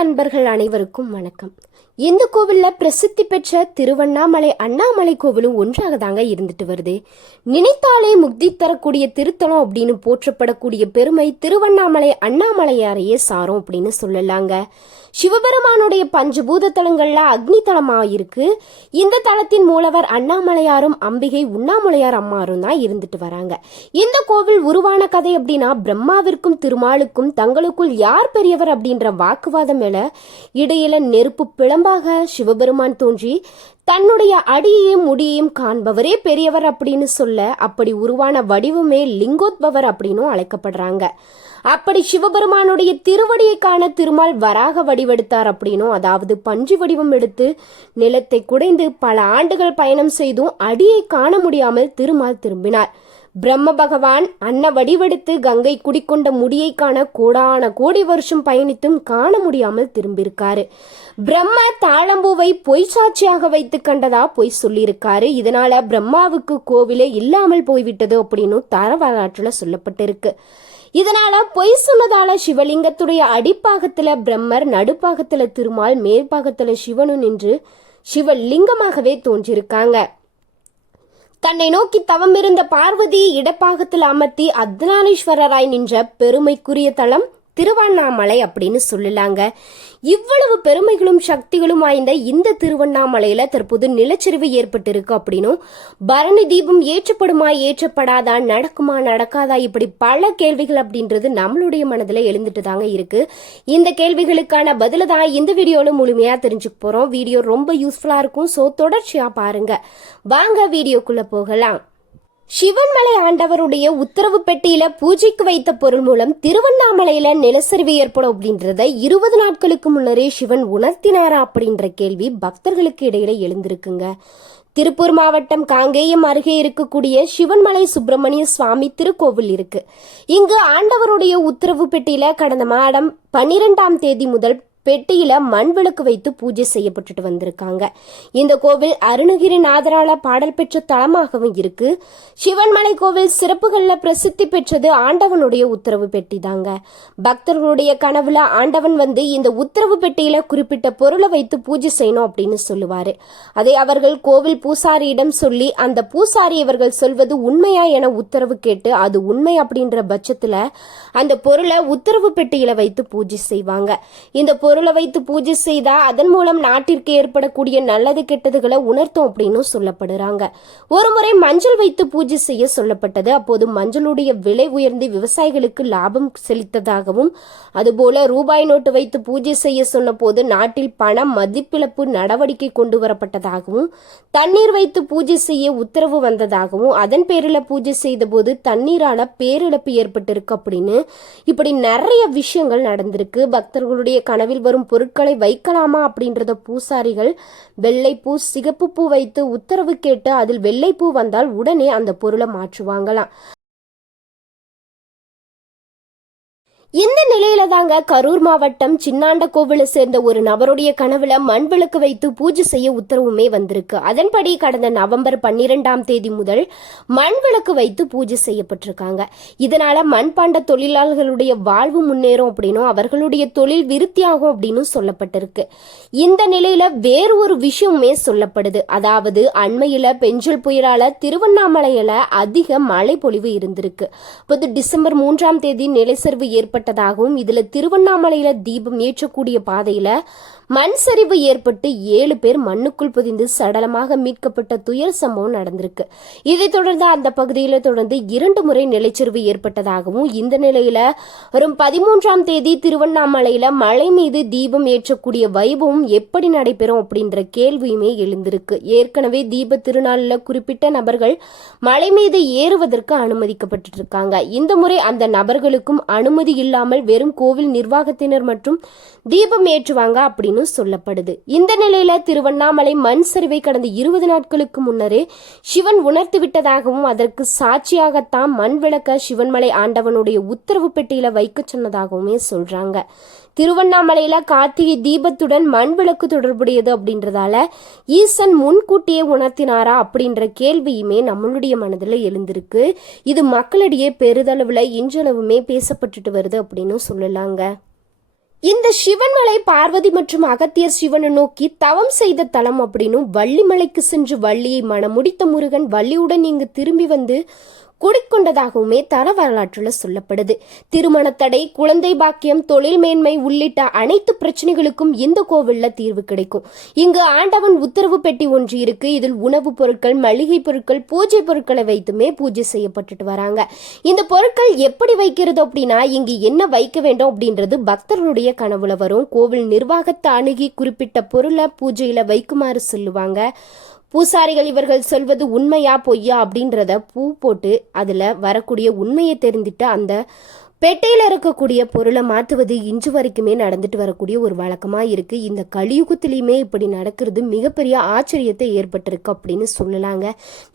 நண்பர்கள் அனைவருக்கும் வணக்கம். இந்த கோவில்ல பிரசித்தி பெற்ற திருவண்ணாமலை அண்ணாமலை கோவிலும் ஒன்றாக தாங்க இருந்துட்டு வருது. நினைத்தாலே முக்தி தரக்கூடிய திருத்தலம் அப்படின்னு போற்றப்படக்கூடிய பெருமை திருவண்ணாமலை அண்ணாமலையாரையே சாரும் அப்படின்னு சொல்லலாங்க. சிவபெருமானுடைய பஞ்சபூத தலங்கள்ல அக்னி தலமா இருக்கு. இந்த தலத்தின் மூலவர் அண்ணாமலையாரும் அம்பிகை உண்ணாமலையார் அம்மாரும் தான் இருந்துட்டு வராங்க. இந்த கோவில் உருவான கதை அப்படின்னா, பிரம்மாவிற்கும் திருமாலுக்கும் தங்களுக்குள் யார் பெரியவர் அப்படின்ற வாக்குவாதம் மேல இடையில நெருப்பு பிளம்பாக சிவபெருமான் தோன்றி தன்னுடைய அடியையும் முடியையும் காண்பவரே பெரியவர் அப்படின்னு சொல்ல, அப்படி உருவான வடிவமே லிங்கோத்பவர் அப்படின்னும் அழைக்கப்படுறாங்க. அப்படி சிவபெருமானுடைய திருவடியை காண திருமால் வராக வடிவெடுத்தார் அப்படின்னும், அதாவது பஞ்சு வடிவம் எடுத்து நிலத்தை குடைந்து பல ஆண்டுகள் பயணம் செய்தும் அடியை காண முடியாமல் திருமால் திரும்பினார். பிரம்ம பகவான் அன்ன வடிவெடுத்து கங்கை குடிக்கொண்ட முடியை காண கோடான கோடி வருஷம் பயணித்தும் காண முடியாமல் திரும்பியிருக்காரு. பிரம்ம தாழம்பூவை பொய் சாட்சியாக வைத்து கண்டதா பொய் சொல்லியிருக்காரு. இதனால பிரம்மாவுக்கு கோவிலே இல்லாமல் போய்விட்டது அப்படின்னு தர வரலாற்றுல சொல்லப்பட்டிருக்கு. இதனால பொய் சொன்னதால சிவலிங்கத்துடைய அடிப்பாகத்துல பிரம்மர், நடுப்பாகத்துல திருமால், மேற்பாகத்துல சிவனும் நின்று சிவலிங்கமாகவே தோன்றியிருக்காங்க. தன்னை நோக்கி தவம் இருந்த பார்வதி இடப்பாகத்தில் அமர்த்தி அர்த்தநாரீஸ்வரராய் நின்ற பெருமைக்குரிய தலம் திருவண்ணாமலை அப்படின்னு சொல்லலாங்க. இவ்வளவு பெருமைகளும் சக்திகளும் வாய்ந்த இந்த திருவண்ணாமலையில தற்போது நிலச்சரிவு ஏற்பட்டிருக்கு அப்படின்னும், பரணி தீபம் ஏற்றப்படுமா ஏற்றப்படாதா, நடக்குமா நடக்காதா, இப்படி பல கேள்விகள் அப்படின்றது நம்மளுடைய மனதில் எழுந்துட்டு தாங்க இருக்கு. இந்த கேள்விகளுக்கான பதில தான் இந்த வீடியோல முழுமையா தெரிஞ்சுக்க போறோம். வீடியோ ரொம்ப யூஸ்ஃபுல்லா இருக்கும். ஸோ தொடர்ச்சியா பாருங்க. வாங்க வீடியோக்குள்ள போகலாம். சிவன்மலை ஆண்டவருடைய உத்தரவு பெட்டியில பூஜைக்கு வைத்த பொருள் மூலம் திருவண்ணாமலையில நிலச்சரிவு ஏற்படும் அப்படின்றத 20 நாட்களுக்கு முன்னரே சிவன் உணர்த்தினாரா அப்படின்ற கேள்வி பக்தர்களுக்கு இடையில எழுந்திருக்குங்க. திருப்பூர் மாவட்டம் காங்கேயம் அருகே இருக்கக்கூடிய சிவன்மலை சுப்பிரமணிய சுவாமி திருக்கோவில் இருக்கு. இங்கு ஆண்டவருடைய உத்தரவு பெட்டியில கடந்த மாதம் 12ஆம் தேதி முதல் பெட்டியில மண் விளக்கு வைத்து பூஜை செய்யப்பட்டுட்டு வந்திருக்காங்க. இந்த கோவில் அருணகிரிநாதரால பாடல் பெற்ற தலமாகவும் இருக்கு. சிவன்மலை கோவில் சிறப்புகள்ல பிரசித்தி பெற்றது ஆண்டவனுடைய உத்தரவு பெட்டி தாங்க. பக்தர்களுடைய கனவுல ஆண்டவன் வந்து இந்த உத்தரவு பெட்டியில குறிப்பிட்ட பொருளை வைத்து பூஜை செய்யணும் அப்படின்னு சொல்லுவாரு. அதை அவர்கள் கோவில் பூசாரியிடம் சொல்லி, அந்த பூசாரி இவர்கள் சொல்வது உண்மையா என உத்தரவு கேட்டு, அது உண்மை அப்படின்ற பட்சத்துல அந்த பொருளை உத்தரவு பெட்டியில வைத்து பூஜை செய்வாங்க. இந்த பொருளை வைத்து பூஜை செய்தா அதன் மூலம் நாட்டிற்கு ஏற்படக்கூடிய நல்லது கெட்டதுகளை உணர்த்தும் அப்படின்னு சொல்லப்படுறாங்க. ஒரு முறை மஞ்சள் வைத்து பூஜை செய்ய சொல்லப்பட்டது. அப்போது மஞ்சளுடைய விலை உயர்ந்து விவசாயிகளுக்கு லாபம் செலுத்ததாகவும், அதுபோல ரூபாய் நோட்டு வைத்து பூஜை செய்ய சொன்ன போது நாட்டில் பண மதிப்பிழப்பு நடவடிக்கை கொண்டு வரப்பட்டதாகவும், தண்ணீர் வைத்து பூஜை செய்ய உத்தரவு வந்ததாகவும், அதன் பேரில் பூஜை செய்த போது தண்ணீரால பேரிழப்பு ஏற்பட்டிருக்கு அப்படின்னு இப்படி நிறைய விஷயங்கள் நடந்திருக்கு. பக்தர்களுடைய கனவில் வரும் பொருட்களை வைக்கலாமா அப்படின்றத பூசாரிகள் வெள்ளை பூ, சிகப்பு பூ வைத்து உத்தரவு கேட்டு அதில் வெள்ளை பூ வந்தால் உடனே அந்த பொருளை மாற்றுவாங்களாம். இந்த நிலையில தாங்க கரூர் மாவட்டம் சின்னாண்ட கோவிலை சேர்ந்த ஒரு நபருடைய கனவுல மண் விளக்கு வைத்து பூஜை செய்ய உத்தரவுமே வந்திருக்கு. அதன்படி கடந்த நவம்பர் 12ஆம் தேதி முதல் மண் விளக்கு வைத்து பூஜை செய்யப்பட்டிருக்காங்க. இதனால மண்பாண்ட தொழிலாளர்களுடைய வாழ்வு முன்னேறும் அப்படின்னும், அவர்களுடைய தொழில் விருத்தியாகும் அப்படின்னு சொல்லப்பட்டிருக்கு. இந்த நிலையில வேறு ஒரு விஷயமுமே சொல்லப்படுது. அதாவது அண்மையில பெஞ்சல் புயலால திருவண்ணாமலையில அதிக மழை பொழிவு இருந்திருக்கு. டிசம்பர் 3ஆம் தேதி நிலச்சரிவு ஏற்பட்டதாகவும், இதுல திருவண்ணாமலையில தீபம் ஏற்றக்கூடிய பாதையில மண் சரிவு ஏற்பட்டு 7 பேர் மண்ணுக்குள் புதிந்து சடலமாக மீட்கப்பட்ட துயர் சம்பவம் நடந்திருக்கு. இதைத் தொடர்ந்து அந்த பகுதியில் தொடர்ந்து 2 முறை நிலச்சரிவு ஏற்பட்டதாகவும், இந்த நிலையில வரும் 13ஆம் தேதி திருவண்ணாமலையில மலை மீது தீபம் ஏற்றக்கூடிய வைபவம் எப்படி நடைபெறும் அப்படின்ற கேள்வியுமே எழுந்திருக்கு. ஏற்கனவே தீப திருநாளில் குறிப்பிட்ட நபர்கள் மலை மீது ஏறுவதற்கு அனுமதிக்கப்பட்டு இருக்காங்க. இந்த முறை அந்த நபர்களுக்கும் அனுமதி இல்லாமல் வெறும் கோவில் நிர்வாகத்தினர் மற்றும் தீபம் ஏற்றுவாங்க அப்படின்னு சொல்லப்படுது. இந்த நிலையில திருவண்ணாமலை மண் சரிவை கடந்த 20 நாட்களுக்கு முன்னரே சிவன் உணர்த்து விட்டதாகவும், அதற்கு சாட்சியாகத்தான் மண் விளக்க சிவன்மலை ஆண்டவனுடைய உத்தரவு பெட்டியில வைக்க சொன்னதாகவுமே சொல்றாங்க. திருவண்ணாமலையில கார்த்திகை தீபத்துடன் மண் விளக்கு தொடர்புடையது அப்படின்றதால ஈசன் முன்கூட்டியே உணர்த்தினாரா அப்படின்ற கேள்வியுமே நம்மளுடைய மனதில் எழுந்திருக்கு. இது மக்களிடையே பெரிதளவுல இன்றளவுமே பேசப்பட்டுட்டு வருது அப்படின்னு சொல்லலாங்க. இந்த சிவன்மலை பார்வதி மற்றும் அகத்தியர் சிவனை நோக்கி தவம் செய்த தலம் அப்படின்னும், வள்ளிமலைக்கு சென்று வள்ளியை மணமுடித்த முருகன் வள்ளியுடன் இங்கு திரும்பி வந்து குடிக்கொண்டதாகவுமே தல வரலாற்றுல சொல்லப்படுது. திருமண தடை, குழந்தை பாக்கியம், தொழில் மேன்மை உள்ளிட்ட அனைத்து பிரச்சனைகளுக்கும் இந்த கோவில்ல தீர்வு கிடைக்கும். இங்கு ஆண்டவன் உத்தரவு பெட்டி ஒன்று இருக்கு. இதில் உணவுப் பொருட்கள், மளிகை பொருட்கள், பூஜை பொருட்களை வைத்துமே பூஜை செய்யப்பட்டுட்டு வராங்க. இந்த பொருட்கள் எப்படி வைக்கிறது அப்படின்னா, இங்கு என்ன வைக்க வேண்டும் அப்படின்றது பக்தர்களுடைய கனவுல வரும். கோவில் நிர்வாகத்தை அணுகி குறிப்பிட்ட பொருளை பூஜையில வைக்குமாறு சொல்லுவாங்க. பூசாரிகள் இவர்கள் சொல்வது உண்மையா பொய்யா அப்படின்றத பூ போட்டு அதுல வரக்கூடிய உண்மையை தெரிந்துட்டு அந்த பெட்டையில் இருக்கக்கூடிய பொருளை மாற்றுவது இன்று வரைக்குமே நடந்துட்டு வரக்கூடிய ஒரு வழக்கமாக இருக்குது. இந்த கலியுகத்திலையுமே இப்படி நடக்கிறது மிகப்பெரிய ஆச்சரியத்தை ஏற்பட்டிருக்கு அப்படின்னு சொல்லலாங்க.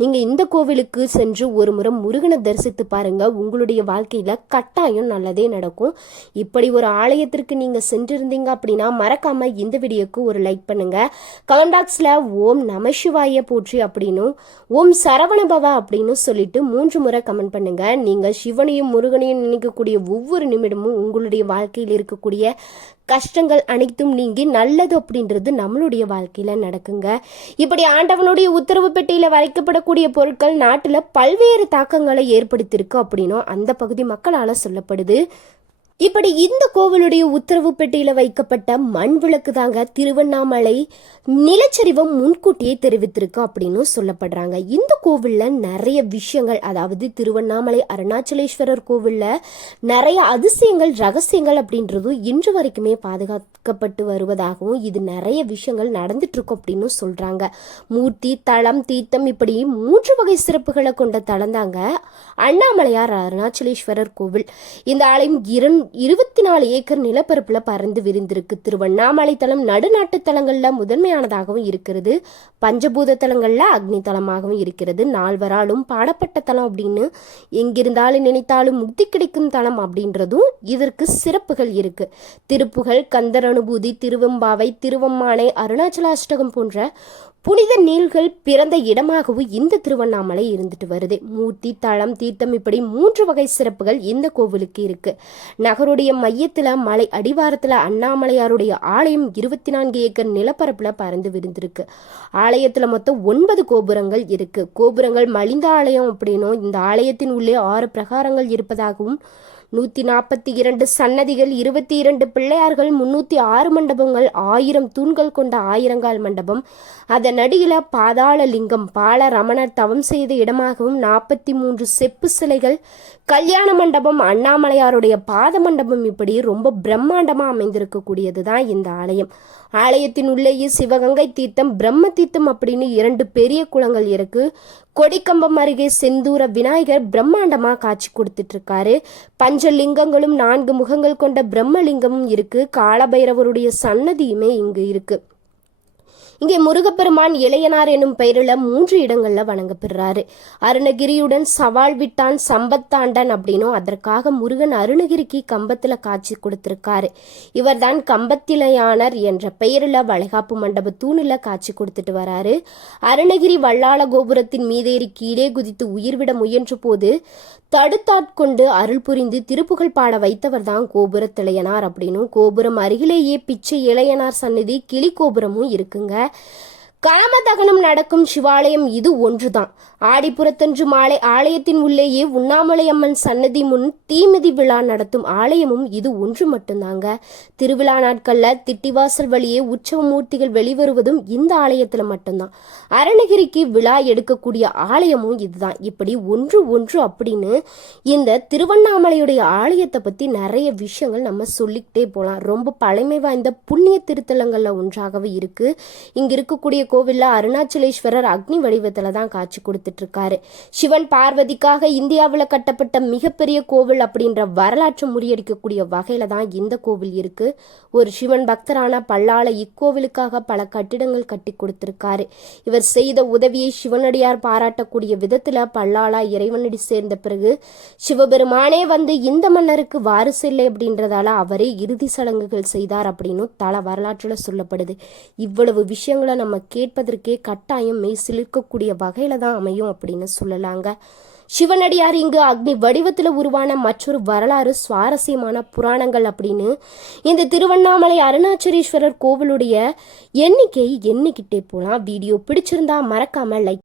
நீங்கள் இந்த கோவிலுக்கு சென்று ஒரு முறை முருகனை தரிசித்து பாருங்கள், உங்களுடைய வாழ்க்கையில் கட்டாயம் நல்லதே நடக்கும். இப்படி ஒரு ஆலயத்திற்கு நீங்கள் சென்றிருந்தீங்க அப்படின்னா மறக்காமல் இந்த வீடியோக்கு ஒரு லைக் பண்ணுங்கள். கமெண்ட் பாக்ஸில் ஓம் நமசிவாய போற்றி அப்படின்னும் ஓம் சரவணபவா அப்படின்னு சொல்லிட்டு 3 முறை கமெண்ட் பண்ணுங்கள். நீங்கள் சிவனையும் முருகனையும் நினைக்கக்கூடிய ஒவ்வொரு நிமிடமும் உங்களுடைய வாழ்க்கையில் இருக்கக்கூடிய கஷ்டங்கள் அனைத்தும் நீங்கி நல்லது அப்படின்றது நம்மளுடைய வாழ்க்கையில நடக்குங்க. இப்படி ஆண்டவனுடைய உத்தரவு பெட்டியில வைக்கப்படக்கூடிய பொருட்கள் நாட்டுல பல்வேறு தாக்கங்களை ஏற்படுத்தியிருக்கு அப்படின்னும் அந்த பகுதி மக்களால சொல்லப்படுது. இப்படி இந்த கோவிலுடைய உத்தரவு பெட்டியில வைக்கப்பட்ட மண் விளக்கு தாங்க திருவண்ணாமலை நிலச்சரிவம் முன்கூட்டியே தெரிவித்திருக்கு அப்படின்னு சொல்லப்படுறாங்க. இந்த கோவில்ல நிறைய விஷயங்கள், அதாவது திருவண்ணாமலை அருணாச்சலேஸ்வரர் கோவில்ல நிறைய அதிசயங்கள், ரகசியங்கள் அப்படின்றது இன்று வரைக்குமே பாதுகாக்கப்பட்டு வருவதாகவும் இது நிறைய விஷயங்கள் நடந்துட்டு இருக்கும் அப்படின்னு சொல்றாங்க. மூர்த்தி, தளம், தீர்த்தம் இப்படி 3 வகை சிறப்புகளை கொண்ட தளம் தாங்க அண்ணாமலையார் அருணாச்சலேஸ்வரர் கோவில். இந்த ஆலயம் 24 ஏக்கர் நிலப்பரப்புல பறந்து விரிந்திருக்கு. திருவண்ணாமலை தலம் நடுநாட்டு தலங்கள்ல முதன்மையானதாகவும் இருக்கிறது. பஞ்சபூத தலங்கள்ல அக்னி தலமாகவும் இருக்கிறது. 4வராலும் பாடப்பட்ட தலம் அப்படின்னு, எங்கிருந்தாலும் நினைத்தாலும் முக்தி கிடைக்கும் தலம் அப்படின்றதும் இதற்கு சிறப்புகள் இருக்கு. திருப்புகழ், கந்தர் அனுபூதி, திருவெம்பாவை, திருவம்மானை, அருணாச்சலாஷ்டகம் போன்ற புனித நீள்கள் பிறந்த இடமாகவும் இந்த திருவண்ணாமலை இருந்துட்டு வருது. மூர்த்தி, தளம், தீர்த்தம் இப்படி 3 வகை சிறப்புகள் இந்த கோவிலுக்கு இருக்கு. நகருடைய மையத்துல மலை அடிவாரத்துல அண்ணாமலையாருடைய ஆலயம் 24 ஏக்கர் நிலப்பரப்புல பறந்து விரிந்திருக்கு. ஆலயத்துல மொத்தம் 9 கோபுரங்கள் இருக்கு. கோபுரங்கள் மலிந்த ஆலயம் அப்படின்னும், இந்த ஆலயத்தின் உள்ளே 6 பிரகாரங்கள் இருப்பதாகவும், 142 சன்னதிகள், 22 பிள்ளையார்கள், 306 மண்டபங்கள், 1000 தூண்கள் கொண்ட ஆயிரங்கால் மண்டபம், அதன் அடியில பாதாள லிங்கம், பால ரமணர் தவம் செய்த இடமாகவும் 43 செப்பு சிலைகள், கல்யாண மண்டபம், அண்ணாமலையாருடைய பாத மண்டபம் இப்படி ரொம்ப பிரம்மாண்டமா அமைந்திருக்கக்கூடியது தான் இந்த ஆலயம். ஆலயத்தின் உள்ளேயே சிவகங்கை தீர்த்தம், பிரம்ம தீர்த்தம் அப்படின்னு 2 பெரிய குளங்கள் இருக்கு. கொடிக்கம்பம் அருகே செந்தூர விநாயகர் பிரம்மாண்டமா காட்சி கொடுத்துட்டு இருக்காரு. பஞ்சலிங்கங்களும் 4 முகங்கள் கொண்ட பிரம்மலிங்கமும் இருக்கு. காலபைரவருடைய சன்னதியுமே இங்கு இருக்கு. இங்கே முருகப்பெருமான் இளையனார் எனும் பெயரில் 3 இடங்கள்ல வணங்கப்படுறாரு. அருணகிரியுடன் சவால் விட்டான் சம்பத்தாண்டன் அப்படின்னும், அதற்காக முருகன் அருணகிரிக்கு கம்பத்துல காட்சி கொடுத்திருக்காரு. இவர் தான் கம்பத்திலையானர் என்ற பெயரில் வளைகாப்பு மண்டப தூணில் காட்சி கொடுத்துட்டு வராரு. அருணகிரி வல்லாள கோபுரத்தின் மீதேறி கீழே குதித்து உயிர்விட முயன்ற போது தடுத்தாட்கொண்டு அருள் புரிந்து திருப்புகழ் பாட வைத்தவர் தான் கோபுரத்திளையனார் அப்படின்னும், கோபுரம் அருகிலேயே பிச்சை இளையனார் சன்னதி கிளி கோபுரமும் இருக்குங்க. காமதகனம் நடக்கும் சிவாலயம் இது ஒன்றுதான். ஆடிப்புறத்தன்று மாலை ஆலயத்தின் உள்ளேயே உண்ணாமலை அம்மன் சன்னதி முன் தீமிதி விழா நடத்தும் ஆலயமும் இது ஒன்று மட்டும்தாங்க. திருவிழா நாட்கள்ல திட்டிவாசல் வழியே உற்சவ மூர்த்திகள் வெளிவருவதும் இந்த ஆலயத்துல மட்டும்தான். அருணகிரிக்கு விழா எடுக்கக்கூடிய ஆலயமும் இதுதான். இப்படி ஒன்று அப்படின்னு இந்த திருவண்ணாமலையுடைய ஆலயத்தை பத்தி நிறைய விஷயங்கள் நம்ம சொல்லிக்கிட்டே போகலாம். ரொம்ப பழமை வாய்ந்த புண்ணிய திருத்தலங்கள்ல ஒன்றாகவே இருக்கு. இங்க இருக்கக்கூடிய கோவில்ல அருணாச்சலேஸ்வரர் அக்னி வடிவத்துல தான் காட்சி கொடுத்துட்டு இருக்காரு. சிவன் பார்வதிக்காக இந்தியாவில் கட்டப்பட்ட மிகப்பெரிய கோவில் அப்படின்ற வரலாற்று முறியடிக்கக்கூடிய வகையில தான் இந்த கோவில் இருக்கு. ஒரு சிவன் பக்தரான பல்லாள இக்கோவிலுக்காக பல கட்டிடங்கள் கட்டி கொடுத்திருக்காரு. இவர் செய்த உதவியை சிவனடியார் பாராட்டக்கூடிய விதத்துல பல்லாளா இறைவனடி சேர்ந்த பிறகு சிவபெருமானே வந்து இந்த மன்னருக்கு வாரிசு இல்லை அப்படின்றதால அவரே இறுதி சடங்குகள் செய்தார் அப்படின்னு தல வரலாற்றுல சொல்லப்படுது. இவ்வளவு விஷயங்களை நம்ம கேட்பதற்கே கட்டாயம் மெய் சிலிர்க்கக்கூடிய வகையில தான் அமையும் அப்படின்னு சொல்லலாங்க. சிவனடியார் இங்கு அக்னி வடிவத்தில் உருவான மற்றொரு வரலாறு சுவாரஸ்யமான புராணங்கள் அப்படின்னு இந்த திருவண்ணாமலை அருணாச்சலேஸ்வரர் கோவிலுடைய எண்ணிக்கை எண்ணிக்கிட்டே போகலாம். வீடியோ பிடிச்சிருந்தா மறக்காம லைக்